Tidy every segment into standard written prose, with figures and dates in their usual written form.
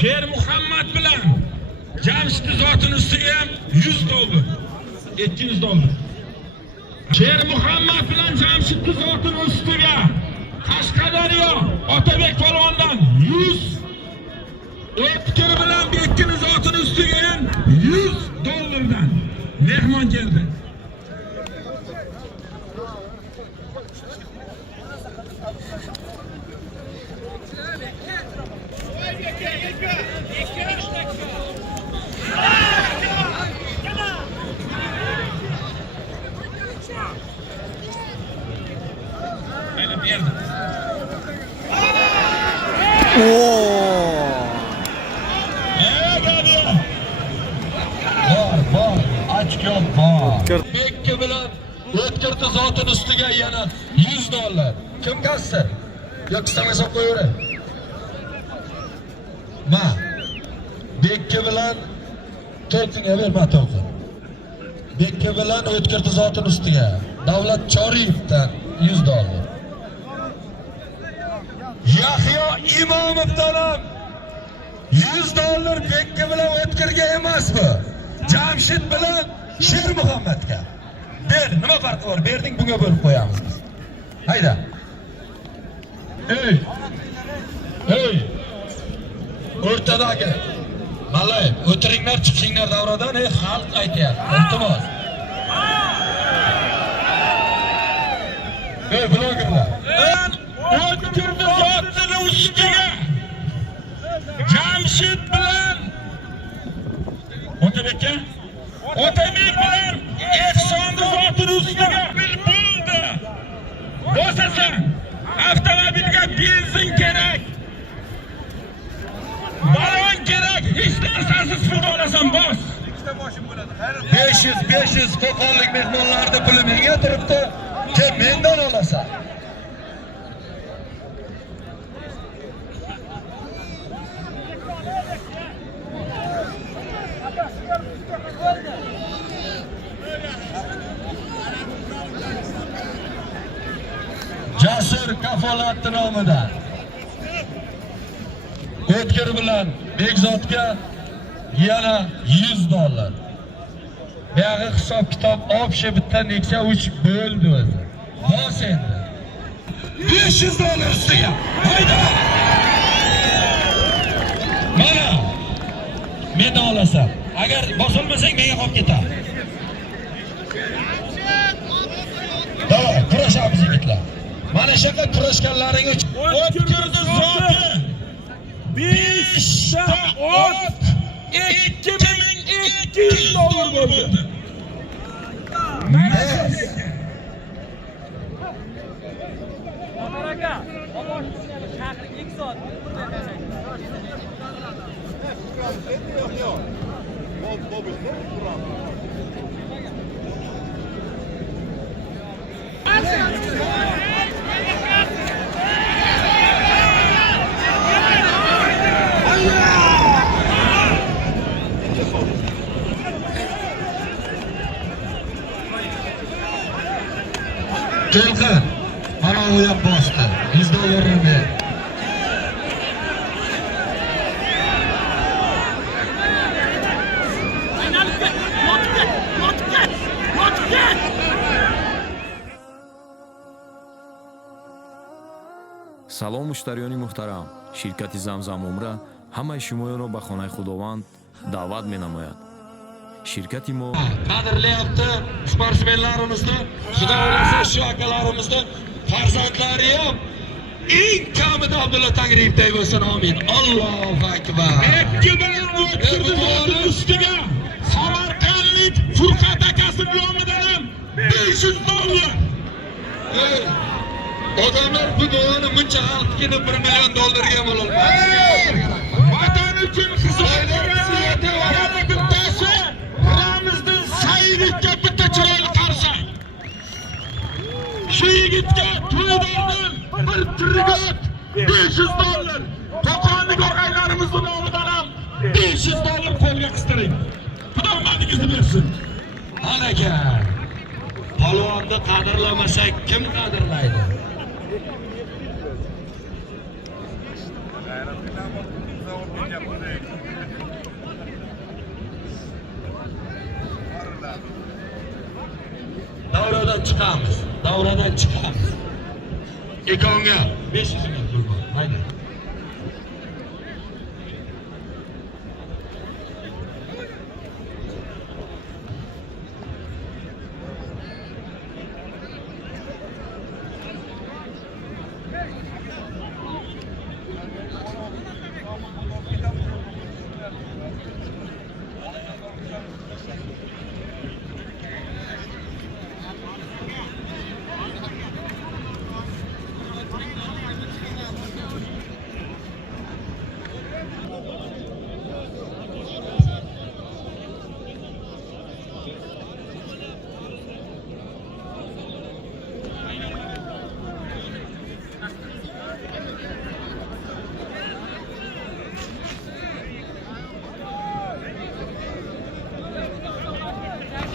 Sher Muhammad bilan Jamshid zotining ustiga ham $100. $200. Sher Muhammad bilan Jamshid zotining ustiga Qashqadaryo Otabek polvondan 100, O'tkir bilan Bekkin zotining ustiga ham $100 mehmon keldi. Bekki bilan O'tkirni zotining ustiga yana $100. Kim qasdi? Yo'q, istamasa qo'yaver. Ma. Bekki bilan To'lqinga berma To'lqin. Bekki bilan O'tkirni zotining ustiga Davlat Choriyevdan $100. Yahyo Imomovdan ham $100 Bekki bilan O'tkirga emas bu. Jamshid bilan Sher Muhammadga. Ber, nima farqi bor? Berding, bunga bo'lib qo'yamiz biz. Hayda. Ey. O'rtadagi. Malay, o'tiringlar, chiqinglar davradan, xalq aytayapti. Iltimos. Blogerlar. O'tkirni zotining ustiga Jamshid bilan Otabek bilan Ehson zotining ustiga bo'ldi. Bosasa avtomobilga benzin kerak. Balon kerak. Hech narsasiz pul olasan, bos. 500 qo'qonlik mehmonlarning puli menga turibdi. Kel mendan olasan. Jasur kafolati nomidan O'tkir bilan Bekzodga yana $100. Buyog'i hisob kitob obshe bitta Nexia 3 bo'ldi o'zi. Bos endi. $500 ustiga. Hayda! Mana men olasan. Agar bosolmasang menga qolib ketadi. Davay, kurashamiz yigitlar. Mana shaka kurashganlaring uchun O'tkirni zoti 5 ta ot $2200 bo'ldi. Aka, shahri 2 soat. To'lqin, mana u ham bosdi. $100 салом муштариёни муҳтарам, ширкати Замзам Умра ҳамаи шумояро ба хонаи Худованд даъват менамояд. Shirkati мо qadrlayapti sportsmenlarimizni, xudo xolasa shu akalarimizni farzandlari ham eng kamida Abdulla Tangrievday bo'lsin, amin. Allohu akbar. Bekki bilan O'tkirni zotining ustiga Samarqandlik Furqat akasi nomidan ham $500. Odamlar bu duoni buncha xalqini $1 million ga bo'lolmaydi. Vatan uchun xizmat qilgan bittasi Ramziddin Saidovga bitta chiroyli qarshi. Shu yigitga to'ydan bir trigot $500. Qo'qonlik o'g'aylarimizni nomidan ham $500 qo'lga qistiring. Xudo madingizni bersin. Anaga polvonni qadrlamasak kim qadrlaydi? chiqamiz. Davradan chiqamiz. Ekonga 500 ming pul bor. Mayli.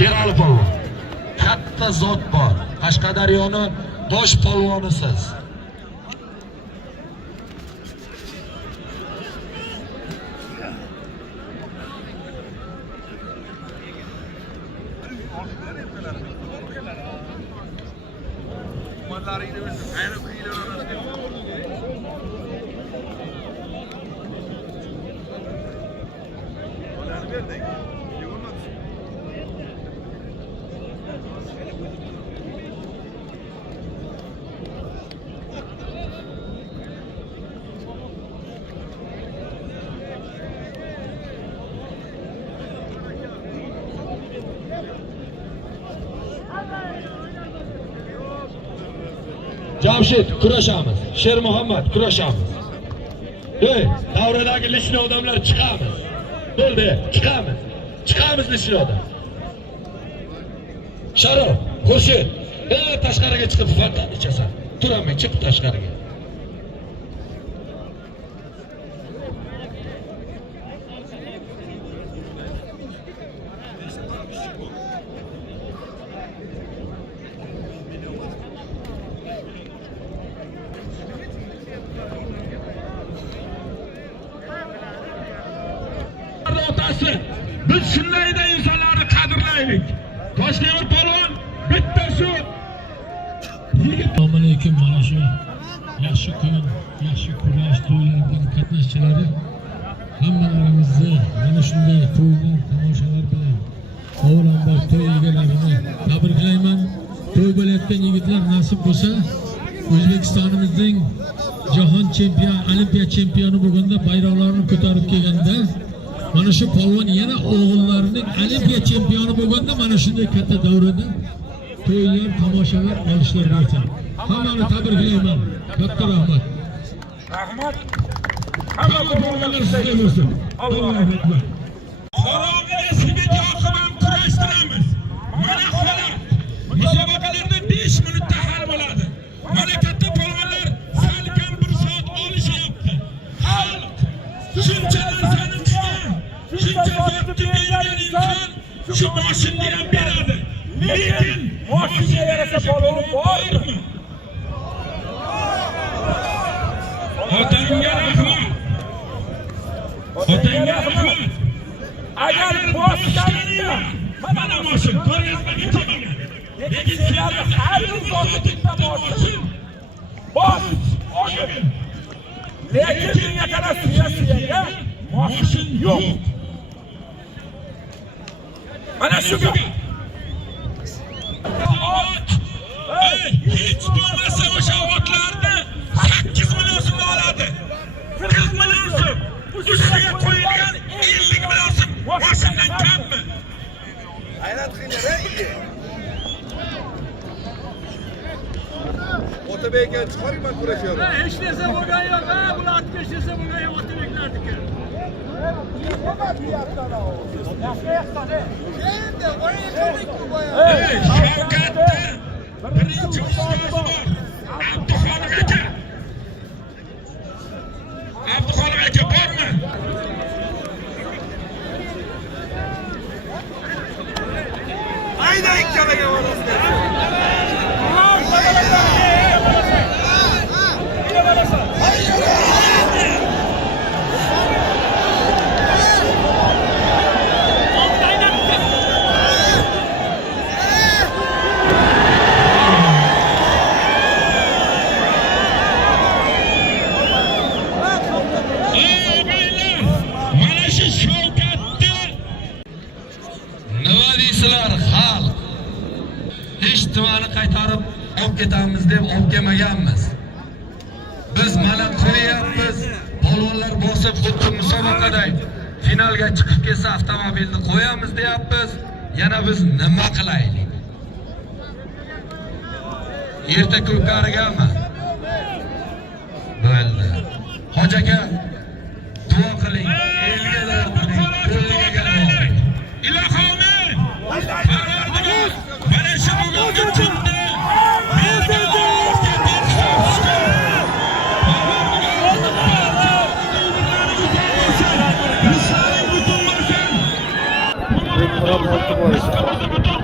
Sherali polvon. Katta zot bor. Qashqadaryoning bosh polvonisiz. Jamshid kurashamiz. Sher Muhammad kurashamiz. Davradagi lishni odamlar chiqamiz. Bo'ldi, chiqamiz. Chiqamiz lishnodan. Sharof, Xurshid, tashqariga chiqib faqat ichasan. Turaman, chiq tashqariga. Biz shundayda insonlarni qadrlaylik. Toshkent polvon bitta shu. Assalomu alaykum. Mana shu yaxshi kun, yaxshi kurash to'ylarining qatnashchilari hammalarimizni mana shunday to'ylar, tomoshalar bilan avvalambor to'y egalarini tabriklayman. To'y bo'layotgan yigitlar nasib bo'lsa O'zbekistonimizning jahon chempion, olimpiya chempioni bo'lganda bayroqlarni ko'tarib kelganda mana shu polvon yana o'g'illarining olimpiya chempioni bo'lganda mana shunday katta davrada to'ylar, tomoshalar olishlar bo'lsa hammani tabriklayman. Katta rahmat. Rahmat. Hamma polvonlar sizga bo'lsin. Allohu akbar. Xo'roqlasiga joqiman kurashtiramiz. Mana holat. Musobaqalarda 5 minutda hal bo'ladi. Mana katta polvonlar salkam 1 soat olishyapti. Xalq shuncha narsani qilgan, shuncha vaqtni bergan inson shu moshinni ham beradi. Lekin moshinga yarasa polvon bormi? Otangga rahmat. Otangga rahmat. Agar bosganingda mana moshin ko'rgazmaga kelmagan. Lekin senlarni har bir soatda moshin bos, olgin. Lekin menga qara siyasiyaga moshin yo'q. Mana shu gap. Hech bo'lmasa o'sha otlarni 8 million so'm oladi. 40 million so'm. Ustiga qo'yilgan 50 million so'm. Moshindan kammi? Hayrat qilinglar-ey. Otabekka chiqaringman kurashyapman. Hech narsa bo'lgan yo'q, bular otga hech narsa bo'lgan yo'q otabeklarniki. Shavkatda birinchi ustozi bor. Abduxoliq aka. Abduxoliq aka bormi? Ayda ikkalaga borasiz. olib ketamiz deb olib kelmaganmiz. Biz mana qo'yapmiz, polvonlar bosib xuddi musobaqaday finalga chiqib kelsa avtomobilni qo'yamiz deyapmiz. Yana biz nima qilaylik? Erta ko'kargami? Bo'ldi. Hoji aka, duo qiling. Elga duo qiling. To'yga qiling. Ilohimi, Parvardigor, mana shu bugungi kunda bizga Allohga butun bo'lsin.